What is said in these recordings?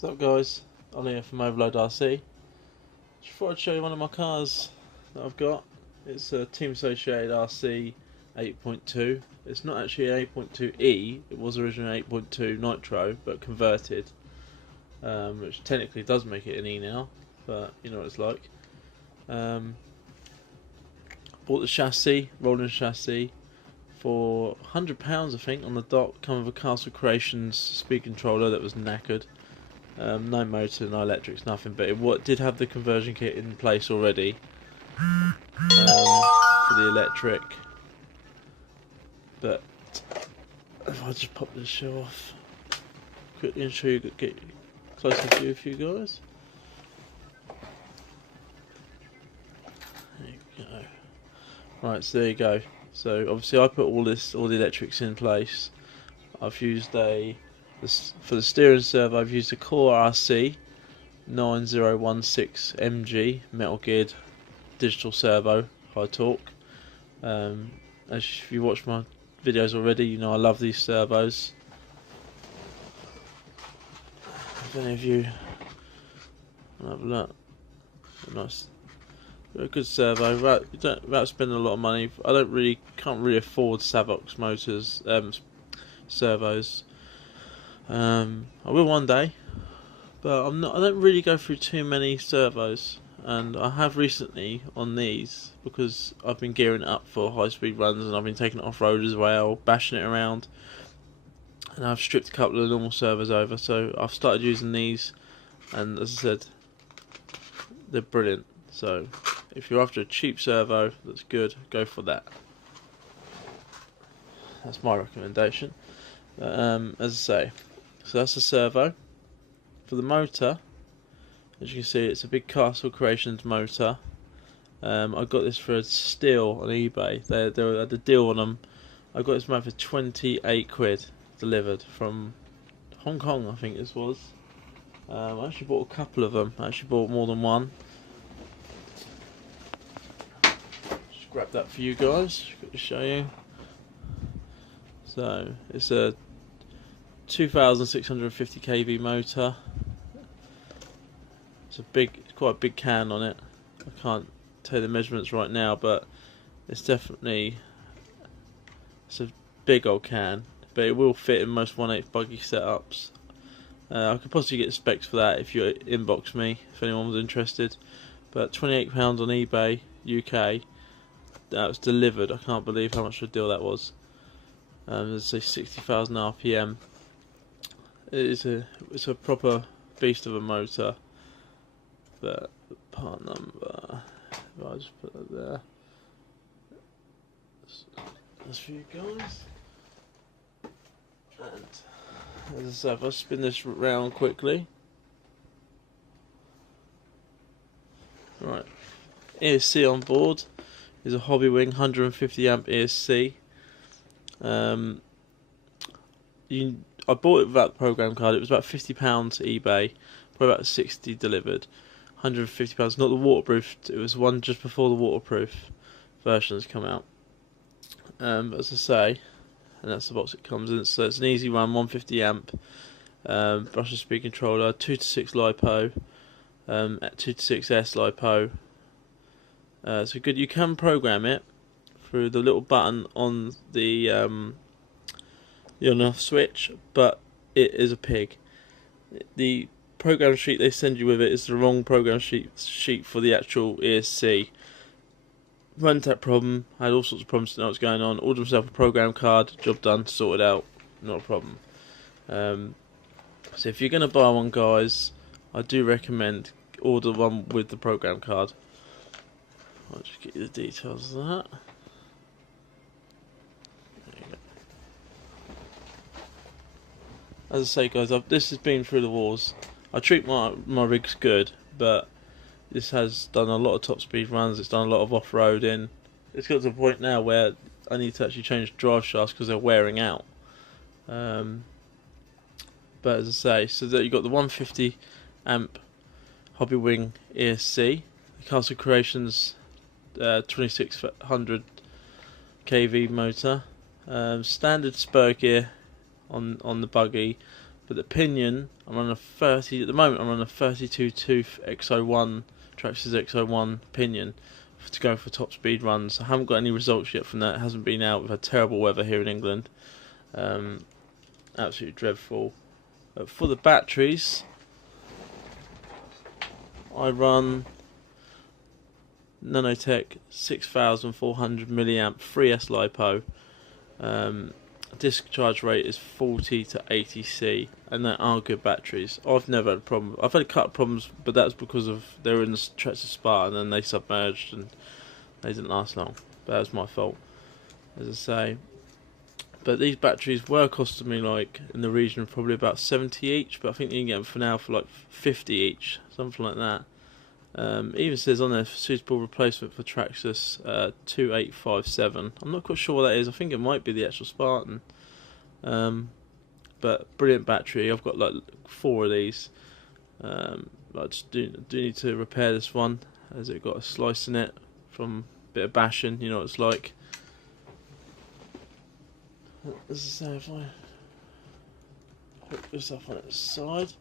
What's up guys, Ollie here from Overload RC. Just thought I'd show you one of my cars that I've got. It's a Team Associated rc8.2. It's not actually an 8.2E, it was originally 8.2 Nitro but converted, which technically does make it an E now, but you know what it's like. Bought the chassis, rolling chassis, for £100 I think on the dot. Come with a Castle Creations speed controller that was knackered. No motor, no electrics, nothing, but it did have the conversion kit in place already for the electric. But if I just pop this show off quickly and show you, get closer view for you guys. There you go. Right, so there you go. So obviously I put all the electrics in place. I've used for the steering servo, I've used a Core RC 9016 MG metal geared digital servo, high torque. As if you watched my videos already, you know I love these servos. If any of you want to have a look, a good servo. Without spending a lot of money. Can't really afford Savox motors, servos. I will one day, but I don't really go through too many servos, and I have recently on these because I've been gearing it up for high speed runs and I've been taking it off road as well, bashing it around, and I've stripped a couple of normal servos over, so I've started using these, and as I said, they're brilliant. So if you're after a cheap servo that's good, go for that. That's my recommendation. As I say, so that's the servo. For the motor, as you can see, it's a big Castle Creations motor. I got this for a steal on eBay. They had a deal on them. I got this motor for 28 quid delivered from Hong Kong, I think this was. I actually bought a couple of them. I actually bought more than one. Just grab that for you guys, got to show you. So it's a 2650 kV motor. It's quite a big can on it. I can't tell you the measurements right now, but it's a big old can, but it will fit in most 1/8 buggy setups. I could possibly get specs for that if you inbox me, if anyone was interested. But £28 on eBay UK. That was delivered. I can't believe how much of a deal that was. Let's say 60,000 RPM. It's a proper beast of a motor. But part number, if I just put that there, that's for you guys. And as I said, if I spin this round quickly, right, ESC on board is a Hobby Wing 150 amp ESC. I bought it without the program card. It was about £50 eBay, probably about 60 delivered. £150, not the waterproof. It was one just before the waterproof version has come out. But as I say, and that's the box it comes in. So it's an easy run, 150 amp, brush and speed controller, 2 to 6 lipo, 2 to 6S lipo. So good. You can program it through the little button on the on-off switch, but it is a pig. The program sheet they send you with it is the wrong program sheet for the actual ESC. Run into that problem, had all sorts of problems to know what's going on, ordered myself a program card, job done, sorted out, not a problem. So if you're going to buy one, guys, I do recommend order one with the program card. I'll just get you the details of that. As I say, guys, this has been through the wars. I treat my rigs good, but this has done a lot of top speed runs. It's done a lot of off-roading. It's got to the point now where I need to actually change drive shafts because they're wearing out. But as I say, so that you got the 150 amp Hobby Wing ESC, the Castle Creations 2600 kV motor, standard spur gear on the buggy, But the pinion, I'm on a 30 at the moment. I'm on a 32 tooth X01 Traxxas X01 pinion to go for top speed runs. I haven't got any results yet from that. It hasn't been out. We've had terrible weather here in England. Absolutely dreadful. For the batteries, I run Nanotech 6400 milliamp 3S LiPo. Discharge rate is 40 to 80 C, and they are good batteries. I've never had a problem. I've had a couple of problems, but that's because of they were in the Traxxas Spa and then they submerged and they didn't last long. But that was my fault, as I say. But these batteries were costing me like in the region of probably about 70 each, but I think you can get them for now for like 50 each, something like that. Even says on there suitable replacement for Traxxas 2857. I'm not quite sure what that is. I think it might be the actual Spartan. But brilliant battery. I've got like 4 of these. I just do need to repair this one, as it got a slice in it from a bit of bashing. You know what it's like. As I say, if I hook this up on its side.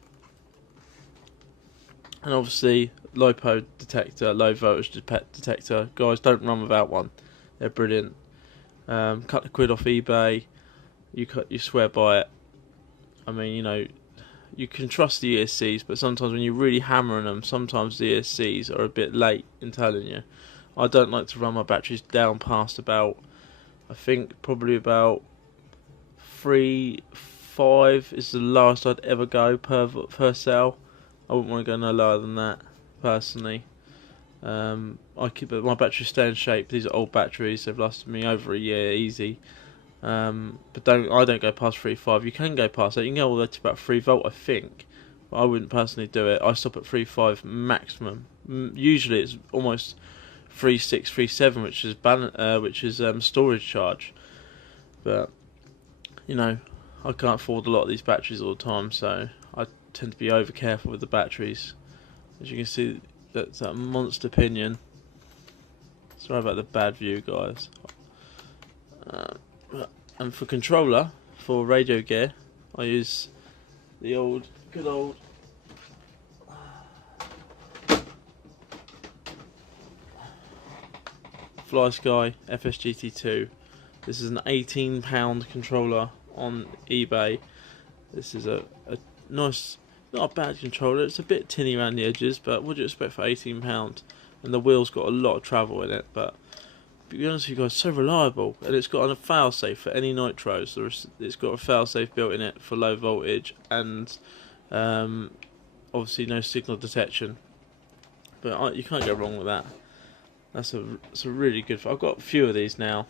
And obviously, LiPo detector, low voltage detector. Guys, don't run without one. They're brilliant. Couple of quid off eBay. You swear by it. I mean, you know, you can trust the ESCs, but sometimes when you're really hammering them, sometimes the ESCs are a bit late in telling you. I don't like to run my batteries down past about, I think probably about 3.5 is the lowest I'd ever go per cell. I wouldn't want to go no lower than that, personally. I keep my batteries stay in shape. These are old batteries; they've lasted me over a year easy. But I don't go past 3.5. You can go past that. You can go all the way to about 3 volt, I think. But I wouldn't personally do it. I stop at 3.5 maximum. Usually it's almost 3.6, 3.7, which is storage charge. But you know, I can't afford a lot of these batteries all the time, so I tend to be over careful with the batteries. As you can see, that's that monster pinion. Sorry about the bad view, guys. And for controller, for radio gear, I use the good old FlySky FSGT2. This is an £18 controller on eBay. This is a nice, not a bad controller. It's a bit tinny around the edges, but what do you expect for £18? And the wheel's got a lot of travel in it, but to be honest with you guys, so reliable. And it's got a failsafe for any nitros. It's got a failsafe built in it for low voltage, and obviously no signal detection. But you can't go wrong with that. It's a really good. I've got a few of these now.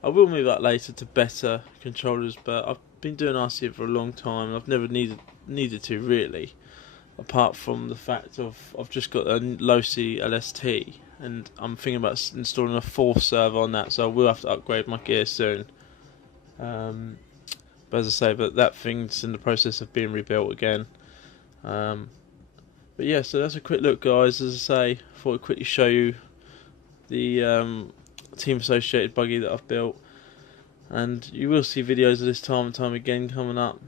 I will move that later to better controllers, but I've been doing RC for a long time. I've never needed to really, apart from the fact of I've just got a low-C LST, and I'm thinking about installing a 4th server on that, so I will have to upgrade my gear soon. But as I say, that thing's in the process of being rebuilt again. But yeah, so that's a quick look, guys. As I say, I thought I'd quickly show you the team associated buggy that I've built, and you will see videos of this time and time again coming up.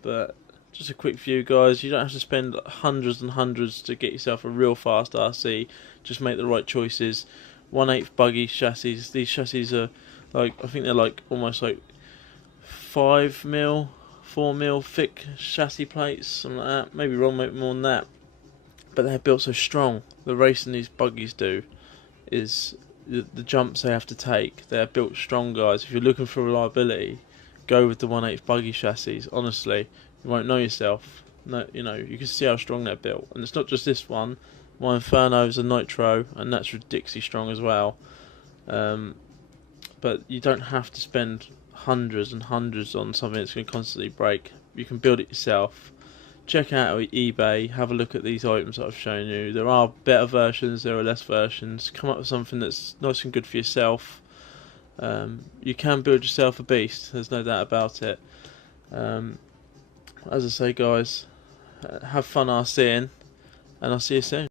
But just a quick view, guys. You don't have to spend hundreds and hundreds to get yourself a real fast RC. Just make the right choices. 1/8 buggy chassis. These chassis are like, I think they're like almost like 5mm, 4mm thick chassis plates, something like that. Maybe wrong, maybe more than that. But they're built so strong. The racing these buggies do is the jumps they have to take. They're built strong, guys. If you're looking for reliability, go with the 1/8 buggy chassis. Honestly, you won't know yourself. No, you know, you can see how strong they're built. And it's not just this one. My Inferno's a nitro, and that's ridiculously strong as well. But you don't have to spend hundreds and hundreds on something that's going to constantly break. You can build it yourself. Check out eBay, have a look at these items that I've shown you. There are better versions, there are less versions. Come up with something that's nice and good for yourself. You can build yourself a beast, there's no doubt about it. As I say, guys, have fun RCing, and I'll see you soon.